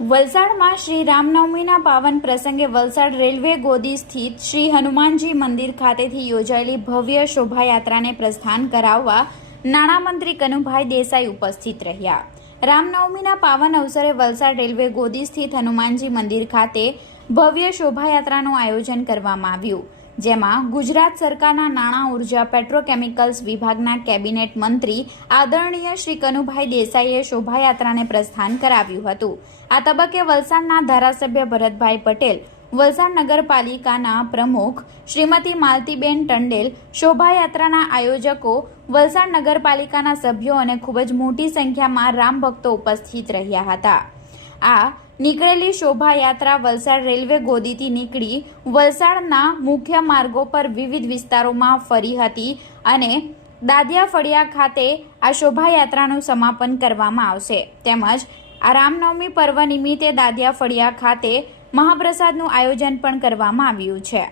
વલસાડમાં શ્રી રામનવમીના પાવન પ્રસંગે વલસાડ રેલવે ગોદી સ્થિત શ્રી હનુમાનજી મંદિર ખાતેથી યોજાયેલી ભવ્ય શોભાયાત્રાને પ્રસ્થાન કરાવવા નાણામંત્રી કનુભાઈ દેસાઈ ઉપસ્થિત રહ્યા. રામનવમીના પાવન અવસરે વલસાડ રેલવે ગોદી સ્થિત હનુમાનજી મંદિર ખાતે ભવ્ય શોભાયાત્રાનું આયોજન કરવામાં આવ્યું. જેમાં ગુજરાત સરકારના નાણાં ઊર્જા પેટ્રોકેમિકલ્સ વિભાગના કેબિનેટ મંત્રી આદરણીય શ્રી કનુભાઈ દેસાઈએ શોભાયાત્રાને પ્રસ્થાન કરાવ્યું હતું. આ તબક્કે વલસાડના ધારાસભ્ય ભરતભાઈ પટેલ, વલસાડ નગરપાલિકાના પ્રમુખ શ્રીમતી માલતીબેન ટંડેલ, શોભાયાત્રાના આયોજકો, વલસાડ નગરપાલિકાના સભ્યો અને ખૂબ જ મોટી સંખ્યામાં રામ ભક્તો ઉપસ્થિત રહ્યા હતા. આ નીકળેલી શોભાયાત્રા વલસાડ રેલવે ગોદીથી નીકળી વલસાડના મુખ્ય માર્ગો પર વિવિધ વિસ્તારોમાં ફરી હતી અને દાદિયા ફળિયા ખાતે આ શોભાયાત્રાનું સમાપન કરવામાં આવશે. તેમજ આ રામનવમી પર્વ નિમિત્તે દાદિયા ફળિયા ખાતે મહાપ્રસાદનું આયોજન પણ કરવામાં આવ્યું છે.